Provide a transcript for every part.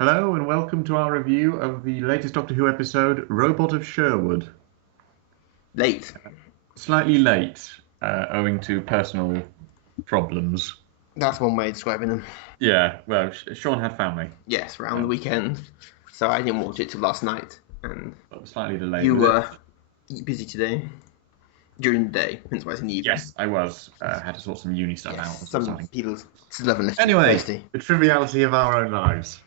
Hello and welcome to our review of the latest Doctor Who episode, Robot of Sherwood. Late. Slightly late, owing to personal problems. That's one way of describing them. Yeah, well, Sean had family. Yes, around the weekend. So I didn't watch it till last night. And Slightly delayed. you were busy today. During the day, hence why it's in the evening. Yes, I was. Had to sort some uni stuff out. Some people still haven't listened. Anyway, the triviality of our own lives.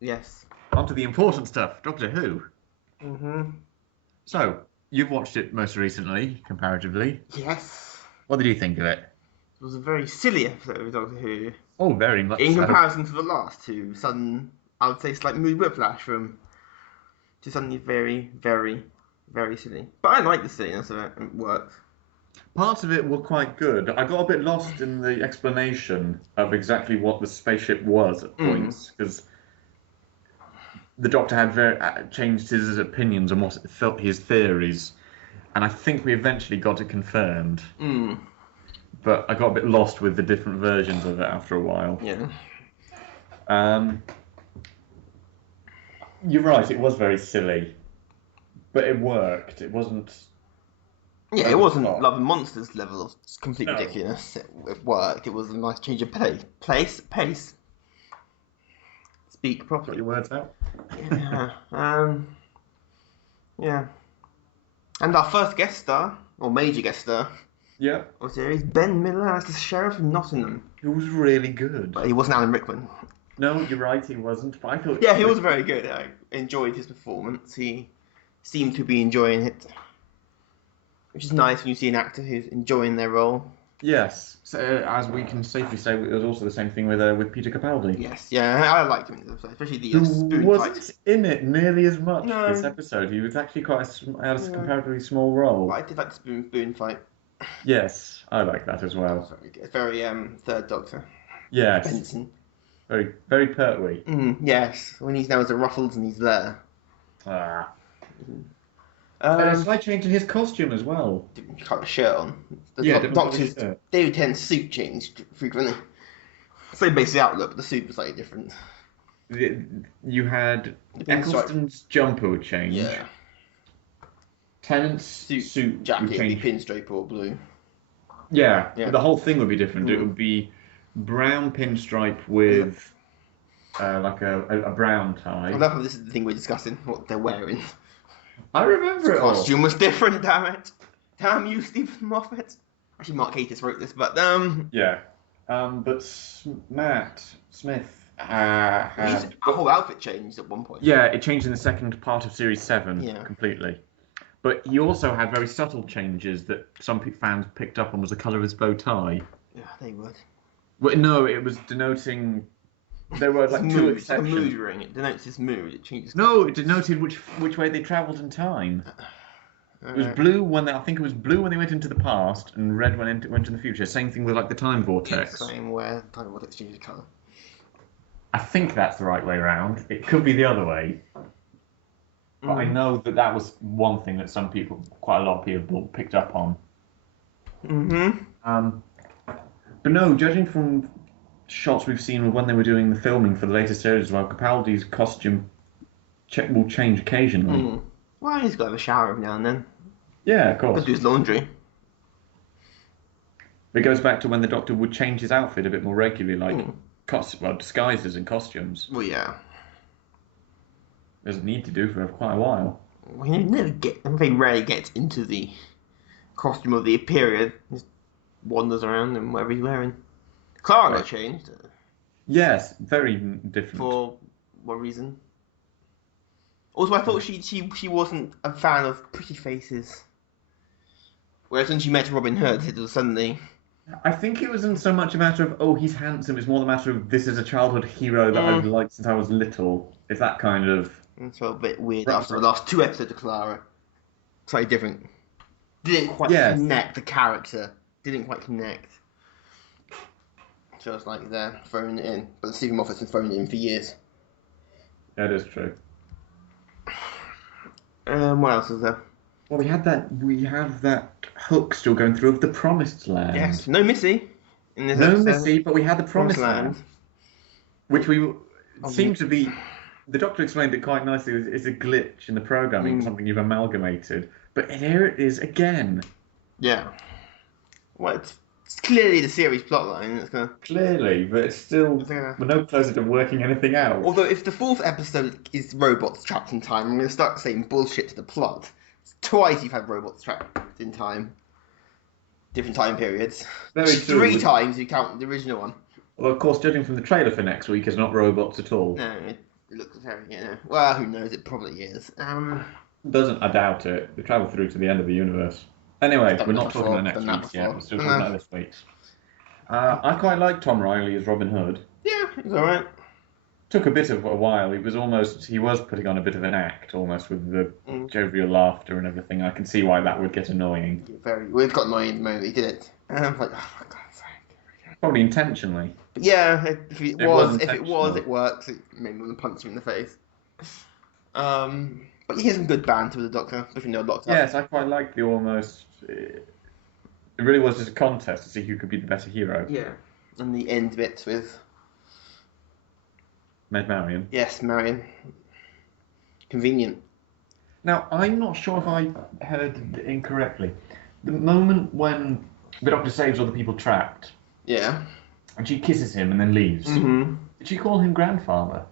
Yes. On to the important stuff, Doctor Who. Mm-hmm. So, you've watched it most recently, comparatively. Yes. What did you think of it? It was a very silly episode of Doctor Who. Oh, very much in so. comparison to the last two. Sudden, I would say, slight mood whiplash from to suddenly very, very, very silly. But I like the silliness of it. It worked. Parts of it were quite good. I got a bit lost in the explanation of exactly what the spaceship was at points, because the Doctor had changed his opinions on what felt his theories, and I think we eventually got it confirmed. But I got a bit lost with the different versions of it after a while. Yeah. You're right, it was very silly, but it worked. It wasn't... Yeah, it wasn't Love and Monsters level of complete ridiculous. It worked. It was a nice change of pace. Speak properly. Got your words out? Yeah. Yeah. And our first guest star, or major guest star, Yeah. of the series, Ben Miller as the Sheriff of Nottingham. It was really good. But he wasn't Alan Rickman. No, you're right, he wasn't. But I thought... Yeah, he was very good. I enjoyed his performance. He seemed to be enjoying it. Which is nice when you see an actor who's enjoying their role. Yes, so, as we can safely say, it was also the same thing with Peter Capaldi. Yes, yeah, I liked him in this episode, especially the Who spoon wasn't fight. in it nearly as much No. this episode. He was actually had a comparatively small role. But I did like the spoon fight. Yes, I like that as well. Very good. Very Third Doctor. Yes, Benson. very very Pertwee. Yes, when he's now as a Ruffles and he's there. Ah. And a slight change in his costume as well. Didn't cut a shirt on. The Yeah, didn't put a Doctor's shirt. David Tennant's suit changed frequently. Same basic outlook, but the suit was slightly different. You had pinstripe. Eccleston's jumper would change. Yeah. Tennant's suit jacket would would be change. pinstripe or blue. Yeah, Yeah. the whole thing would be different. It would be brown pinstripe with like a brown tie. I love how this is the thing we're discussing, what they're wearing. I remember it all. Costume was different, damn it. Damn you, Stephen Moffat. Actually, Mark Gatiss wrote this, but Yeah, but Matt Smith had... his whole outfit changed at one point. Yeah, it changed in the second part of Series 7 Yeah. completely. But he also had very subtle changes that some fans picked up on was the colour of his bow tie. Yeah, they would. Well, no, it was denoting... There were like two It's a exceptions. mood ring. It denotes his mood. It changes. No, it denoted which way they travelled in time. It was blue when I think it was blue when they went into the past, and red when it went in the future. Same thing with like the time vortex. Same where time vortex changes colour. I think that's the right way around. It could be the other way, but I know that was one thing that some people, quite a lot of people, picked up on. But no, judging from shots we've seen when they were doing the filming for the latest series as well, Capaldi's costume will change occasionally. Well, he's got to have a shower every now and then. Yeah, of course. Got to do his laundry. It goes back to when the Doctor would change his outfit a bit more regularly, like disguises and costumes. Well, yeah. Doesn't need to do for quite a while. Well, he very rarely gets into the costume of the period. He just wanders around in whatever he's wearing. Clara got changed. Yes, very different. For what reason? Also, I thought she wasn't a fan of pretty faces. Whereas when she met Robin Hood, it was suddenly... I think it wasn't so much a matter of, oh, he's handsome. It's more the matter of, this is a childhood hero that I've liked since I was little. It's that kind of... It felt a bit weird after the last two episodes of Clara. Slightly different. Didn't quite connect the character. Didn't quite connect. Feels like they're throwing it in. But Stephen Moffat's been throwing it in for years. That is true. What else is there? Well, we have that hook still going through of the Promised Land. Yes, no Missy in this No episode. Missy, but we had the Promised Land. Which seemed to be. The Doctor explained it quite nicely. It's a glitch in the programming, something you've amalgamated. But here it is again. Yeah. Well, it's clearly the series plotline. It's gonna... Clearly, but it's still. We're no closer to working anything out. Although, if the 4th episode is robots trapped in time, I'm going to start saying bullshit to the plot. Twice you've had robots trapped in time. Different time periods. Very true. 3 times you count the original one. Well, of course, judging from the trailer for next week, it's not robots at all. No, it looks very, well, who knows, it probably is. Doesn't, I doubt it. They travel through to the end of the universe. Anyway, we're not talking about next week's yet. We're still talking about this week's. I quite like Tom Riley as Robin Hood. Yeah, he's alright. Took a bit of a while. He was putting on a bit of an act, almost, with the jovial laughter and everything. I can see why that would get annoying. Well, it got annoying the moment he did it. And I'm like, oh my god, sorry. Probably intentionally. But yeah, if it was, it works. It made me want to punch him in the face. But he has some good banter with the Doctor, if you know Doctor. Yes, I quite like the almost. It really was just a contest to see who could be the better hero. Yeah, and the end bit with. Med Marion. Yes, Marion. Convenient. Now, I'm not sure if I heard incorrectly. The moment when the Doctor saves all the people trapped. Yeah. And she kisses him and then leaves. Mm-hmm. Did she call him grandfather?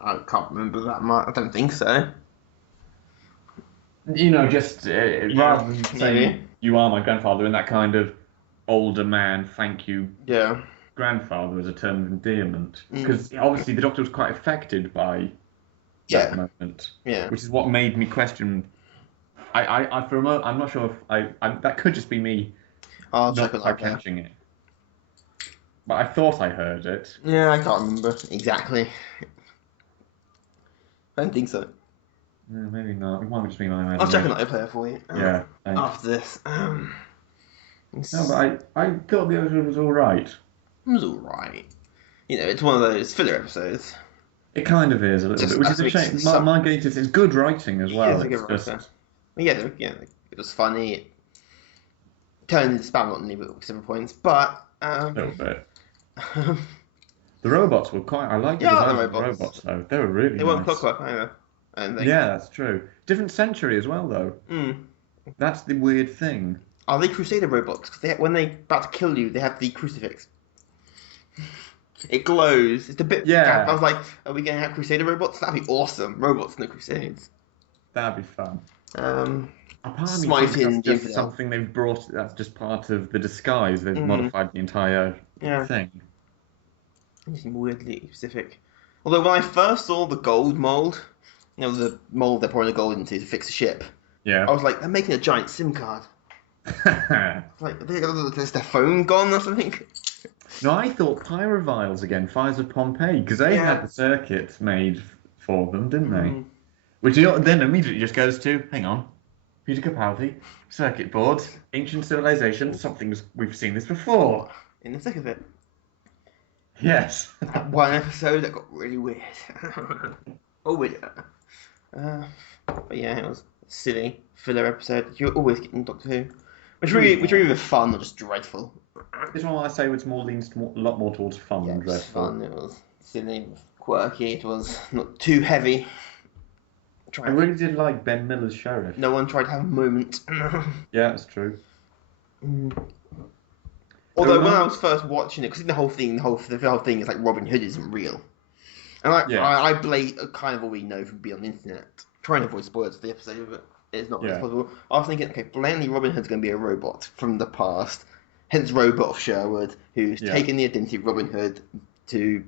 I can't remember that much. I don't think so. Just rather than saying, you are my grandfather, in that kind of older man, thank you. Yeah. Grandfather as a term of endearment. Because obviously the Doctor was quite affected by that moment. Yeah. Which is what made me question. I for a moment, I'm not sure if I that could just be me I'll not check it quite out. catching it. But I thought I heard it. Yeah, I can't remember exactly. I don't think so. Maybe not. It might just be my imagination. I'll check another player for you. Yeah. Thanks. After this. No, but I thought the episode was alright. It was alright. It's one of those filler episodes. It kind of is a little bit, which is a shame. Margate is good writing as well. Yeah, it's good writing. It was funny. It turned into spam on at several points, but a little bit. The robots were quite. I like the design of the robots though. They were really. They weren't clockwork either. Yeah, that's true. Different century as well though. That's the weird thing. Are they Crusader robots? Because when they're about to kill you, they have the crucifix. It glows. It's a bit. Yeah. I was like, are we going to have Crusader robots? That'd be awesome. Robots, no Crusades. That'd be fun. Apparently, that's just something they've brought. That's just part of the disguise. They've modified the entire thing. Anything weirdly specific. Although when I first saw the gold mold, the mold they're pouring the gold into to fix the ship. Yeah. I was like, they're making a giant SIM card. Like, is their phone gone or something? No, I thought pyroviles again, fires of Pompeii, because they had the circuits made for them, didn't they? Which then immediately just goes to, hang on, Peter Capaldi, circuit boards, ancient civilization, we've seen this before. In the thick of it. Yes. One episode that got really weird. But yeah, it was a silly filler episode. You're always getting Doctor Who. Which really was fun, not just dreadful. This one I say was leans a lot more towards fun than dreadful. It was fun, it was silly, it was quirky, it was not too heavy. I really did like Ben Miller's sheriff. No one tried to have a moment. Yeah, that's true. Although when I was first watching it, because the whole thing is like Robin Hood isn't real. And I kind of already know from being on the internet. Trying to avoid spoilers for the episode, but it's not really possible. I was thinking, okay, blatantly Robin Hood's going to be a robot from the past. Hence Robot of Sherwood, who's taken the identity of Robin Hood to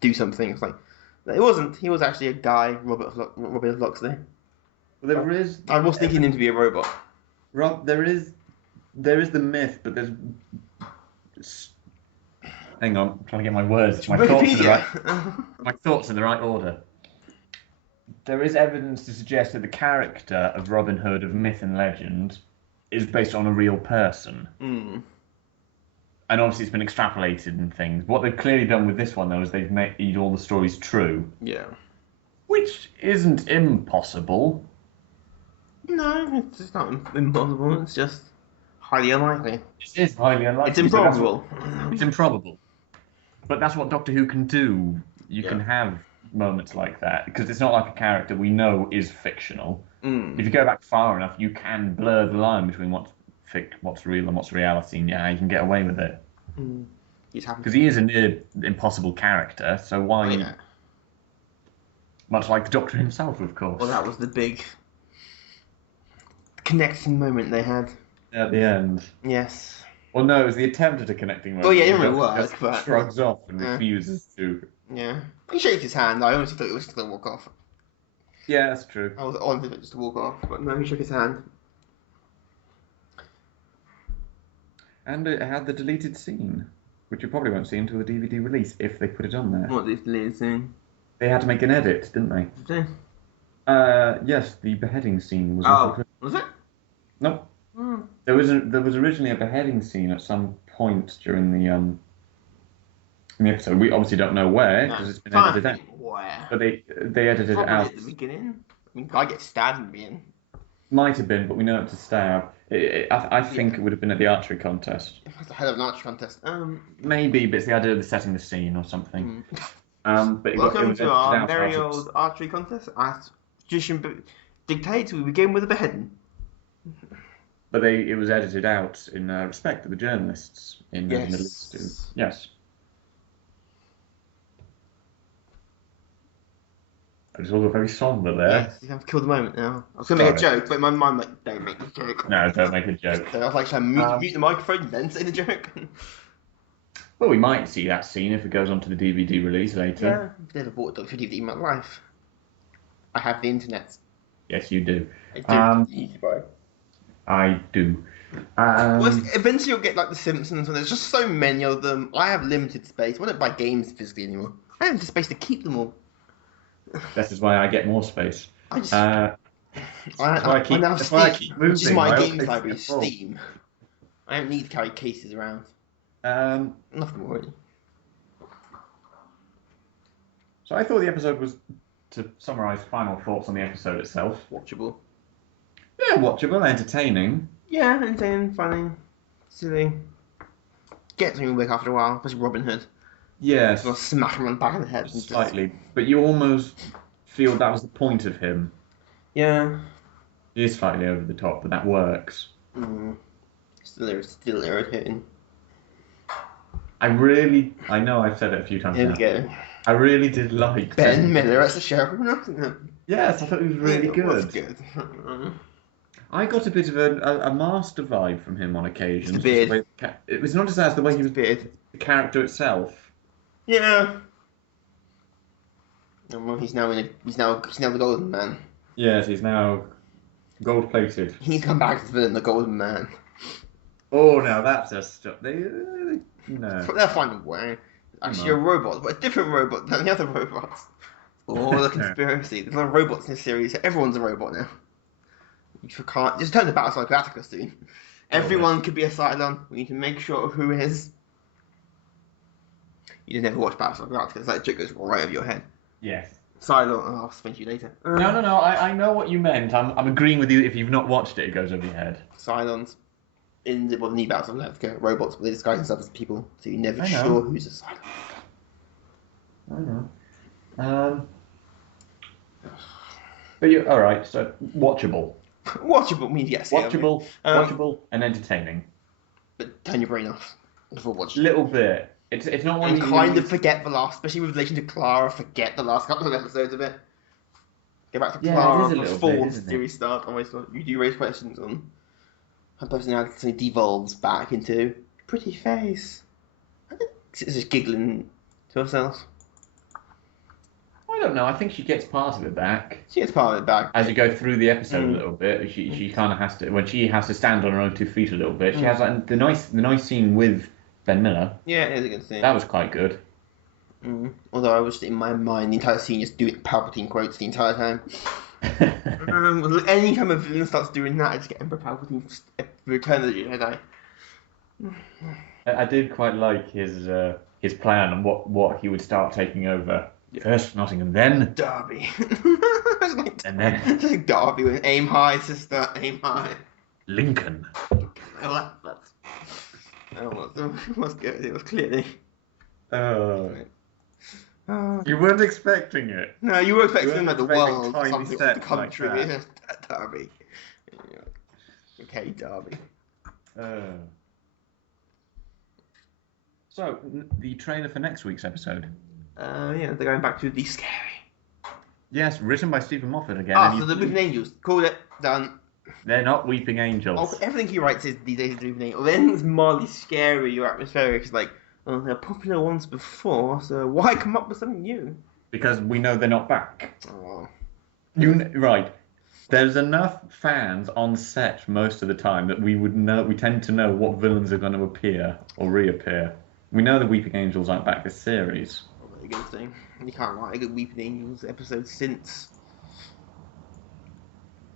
do something. It's like, it wasn't. He was actually a guy, Robin of Locksley. Well, I was thinking him to be a robot. Rob, there is the myth, but there's... Hang on, I'm trying to get my words, my thoughts in the right order. There is evidence to suggest that the character of Robin Hood of myth and legend is based on a real person. And obviously it's been extrapolated and things. What they've clearly done with this one, though, is they've made all the stories true. Yeah. Which isn't impossible. No, it's not impossible. It's just highly unlikely. It is highly unlikely. It's improbable. It's improbable. But that's what Doctor Who can do. you can have moments like that because it's not like a character we know is fictional. If you go back far enough, you can blur the line between what's real and what's reality, and yeah, you can get away with it. Because he is a near impossible character, so why? Oh, yeah. Much like the Doctor himself, of course. Well, that was the big connecting moment they had at the end. Yes. Well, no, it was the attempt at a connecting moment. Well, yeah, it didn't really work, just but shrugs off and refuses to. Yeah, he shakes his hand. I honestly thought he was just gonna walk off. Yeah, that's true. I was on him just to walk off, but no, he shook his hand. And it had the deleted scene, which you probably won't see until the DVD release if they put it on there. What, the deleted scene? They had to make an edit, didn't they? Did they? Yes, the beheading scene was. Oh, was it? Nope. There was originally a beheading scene at some point during the in the episode. We obviously don't know where because it's been edited out. Where? But they edited it out at the beginning. I mean, I get stabbed in the beginning. Might have been, but we know it's a stab. I think it would have been at the archery contest. It was the head of an archery contest. Maybe, but it's the idea of setting the scene or something. But Welcome to our merry old archery contest. As tradition dictates, we begin with a beheading. But it was edited out in respect to the journalists in the Middle East. Yes. I just all got very somber there. Yes, you have to kill the moment now. I was going to make a joke, but in my mind, like, don't make the joke. No, don't make a joke. So I was like, should I mute the microphone and then say the joke? Well, we might see that scene if it goes onto the DVD release later. Yeah, I've never bought a DVD in my life. I have the internet. Yes, you do. I do. Easy buy. I do. Well, eventually you'll get like The Simpsons, and there's just so many of them. I have limited space. I don't buy games physically anymore. I have the space to keep them all. This is why I get more space. I just. I now Steam, which is my games library, Steam. I don't need to carry cases around. Nothing more really. So I thought the episode was, to summarise final thoughts on the episode itself. Watchable. Yeah, watchable, entertaining. Yeah, entertaining, funny, silly. Gets me awake after a while, especially Robin Hood. Yes. I'll smack him on the back of the head. Slightly, but you almost feel that was the point of him. Yeah. He is slightly over the top, but that works. Still irritating. I know I've said it a few times Here now. we go. I really did like Ben Miller as the Sheriff of Nottingham. Yes, I thought he was really good. It was good. I got a bit of a master vibe from him on occasion. The beard. It was not just as the way he was beard. The character itself. Yeah. Well, he's now the Golden Man. Yes, he's now gold plated. He's come back as the Golden Man. Oh, now that's just no. They'll find a way. Actually, a robot, but a different robot than the other robots. Oh, the conspiracy. There's no robots in this series. Everyone's a robot now. You can't just turn to Battlestar Galactica soon. Everyone could be a Cylon. We need to make sure of who is. You just never watch Battlestar Galactica. That joke goes right over your head. Yes. Cylon. Oh, I'll spend you later. No. I know what you meant. I'm agreeing with you. If you've not watched it, it goes over your head. Cylons. In the new Battlestar Galactica, robots, but they disguise themselves as people, so you're never sure who's a Cylon. I know. But you're alright, so watchable. Watchable means yes. Watchable, watchable, and entertaining. But turn your brain off before watching. A little bit. It's not one you kind of forget the last, especially with relation to Clara, forget the last couple of episodes of it. Go back to Clara before the series starts. You do raise questions on her personality devolves back into pretty face. She's just giggling to herself. I don't know. I think she gets part of it back. She gets part of it back as you go through the episode a little bit. She kind of has to when she has to stand on her own 2 feet a little bit. She has like the nice scene with Ben Miller. Yeah, it is a good scene. That was quite good. Although I was in my mind the entire scene just doing Palpatine quotes the entire time. Any time a villain starts doing that, I just get Emperor Palpatine Return of the Jedi. I did quite like his plan and what he would start taking over. First Nottingham, then Derby. And then like Derby with aim high, sister, aim high. Lincoln. Oh, it was good. It was clearly. Oh. You weren't expecting it. No, you were expecting like the world, tiny something, set the country. like Yeah, Derby. Yeah. Okay, Derby. So, the trailer for next week's episode. Yeah, they're going back to the scary. Yes, written by Stephen Moffat again. So the Weeping Angels. Called it. Done. They're not Weeping Angels. Oh, everything he writes is these days Weeping Angels. Then it's mildly scary or atmospheric. It's like, oh, they're popular ones before, so why come up with something new? Because we know they're not back. Oh. Right. There's enough fans on set most of the time that we would know. We tend to know what villains are going to appear or reappear. We know the Weeping Angels aren't back this series. Probably a good thing. You can't write a good Weeping Angels episode since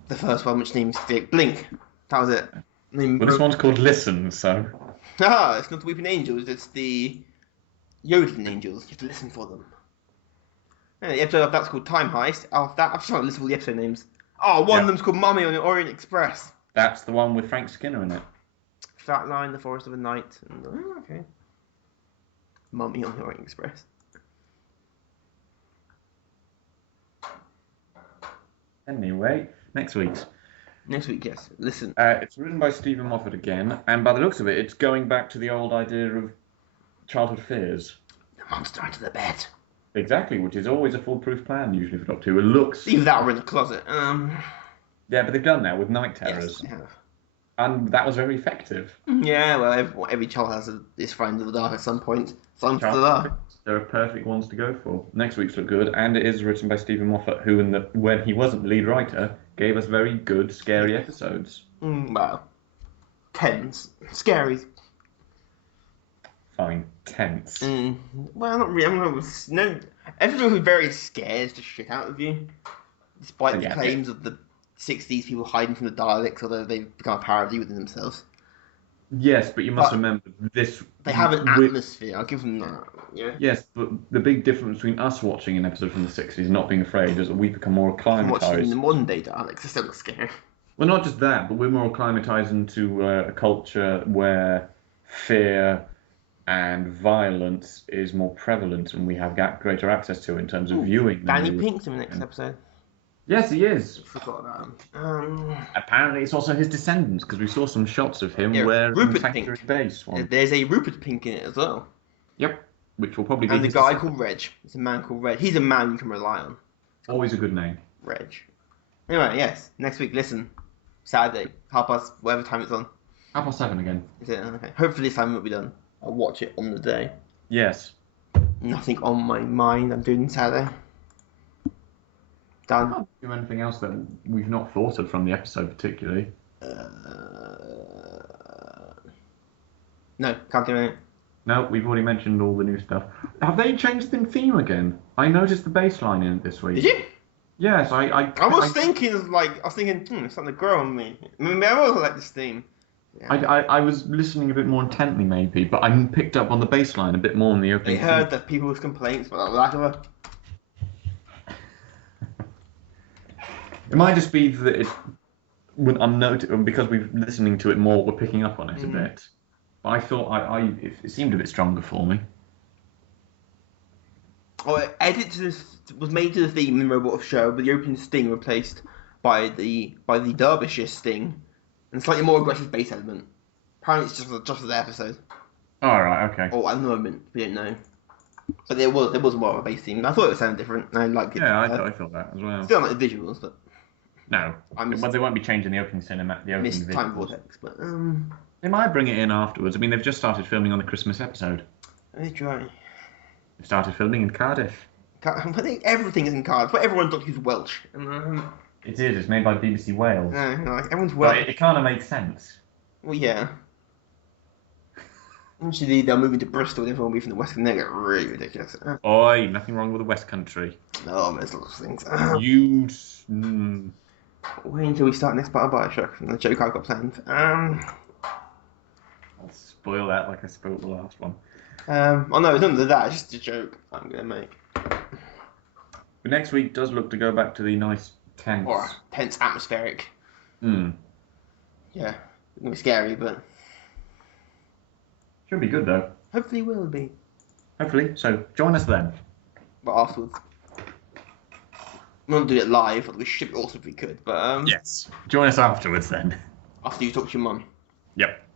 the first one, which named Blink. That was it. Well, this one's called Listen, so. It's not the Weeping Angels. It's the Yodeling Angels. You have to listen for them. And the episode of that's called Time Heist. After that, I'm just trying to list all the episode names. Oh, one of them's called Mummy on the Orient Express. That's the one with Frank Skinner in it. Flatline, The Forest of the Night. And, okay. Mummy on the Orient Express. Anyway, next week's. Next week, yes. Listen. It's written by Stephen Moffat again, and by the looks of it, it's going back to the old idea of childhood fears. The monster under the bed. Exactly, which is always a foolproof plan, usually, for Doctor Who. It looks... Leave that or in the closet. Yeah, but they've done that with Night Terrors. Yes, they have. And that was very effective. Yeah, well, every child has his friend of the dark at some point. Some still are. They're perfect ones to go for. Next week's look good, and it is written by Stephen Moffat, who, when he wasn't the lead writer, gave us very good, scary episodes. Well, tense. Scary. Fine. Tense. Well, not really. Everyone who's very scared to shit out of you, despite the claims of the 60s people hiding from the Daleks, although they've become a parody within themselves. Yes, but you must remember this. They have an atmosphere. I'll give them that. Yeah. Yes, but the big difference between us watching an episode from the 60s and not being afraid is that we become more acclimatized. Watching the modern day Daleks, they're still scary. Well, not just that, but we're more acclimatized into a culture where fear and violence is more prevalent, and we have greater access to it in terms of viewing. Danny Pink's in the next episode. Yes, he is. Forgot about him. Apparently, it's also his descendants, because we saw some shots of him wearing Rupert Sanctuary Base one. There's a Rupert Pink in it as well. Yep, which will probably be. And the guy called Reg. It's a man called Reg. He's a man you can rely on. Always a good name. Reg. Anyway, yes. Next week, listen. Saturday, 7:30, whatever time it's on. 7:30 again. Is it? Okay. Hopefully this time it will be done. I'll watch it on the day. Yes. Nothing on my mind. I'm doing Saturday. Done. Can't do anything else that we've not thought of from the episode particularly. No, can't do anything. No, we've already mentioned all the new stuff. Have they changed the theme again? I noticed the bass line in it this week. Did you? Yes, I was thinking, it's starting to grow on me. I mean, I always like this theme. Yeah. I was listening a bit more intently, maybe, but I picked up on the bass line a bit more in the opening. I heard that people's complaints about the lack of a... It might just be that when I'm noting, because we're listening to it more, we're picking up on it a bit. But I thought it seemed a bit stronger for me. Oh, edit to this was made to the theme in Robot of Show, but the opening sting replaced by the Derbyshire sting and slightly more aggressive bass element. Apparently, it's just for the episode. All right, okay. Or at the moment, we don't know. But there was more of a bass theme. I thought it would sound different, and I liked it. Yeah, I thought that as well. Still not the visuals, but no. But they won't be changing the opening cinema. The opening missed Time Vortex, but they might bring it in afterwards. I mean, they've just started filming on the Christmas episode. They try. They started filming in Cardiff. I think everything is in Cardiff. But everyone thought he was Welsh. It is. It's made by BBC Wales. Everyone's Welsh. But it kind of makes sense. Well, yeah. Usually they'll move into Bristol and everyone will be from the West and they get really ridiculous. Oi, nothing wrong with the West Country. Oh, there's lots of things. Wait until we start next part of Bioshock and the joke I've got planned. I'll spoil that like I spoiled the last one. Oh no, it's none of that, it's just a joke I'm going to make. But next week does look to go back to the nice tense. Or tense atmospheric. Yeah, it's going to be scary, but... Should be good though. Hopefully will be. Hopefully, so join us then. but afterwards. We won't do it live, which should be awesome if we could, but Yes. Join us afterwards then. after you talk to your mum. Yep.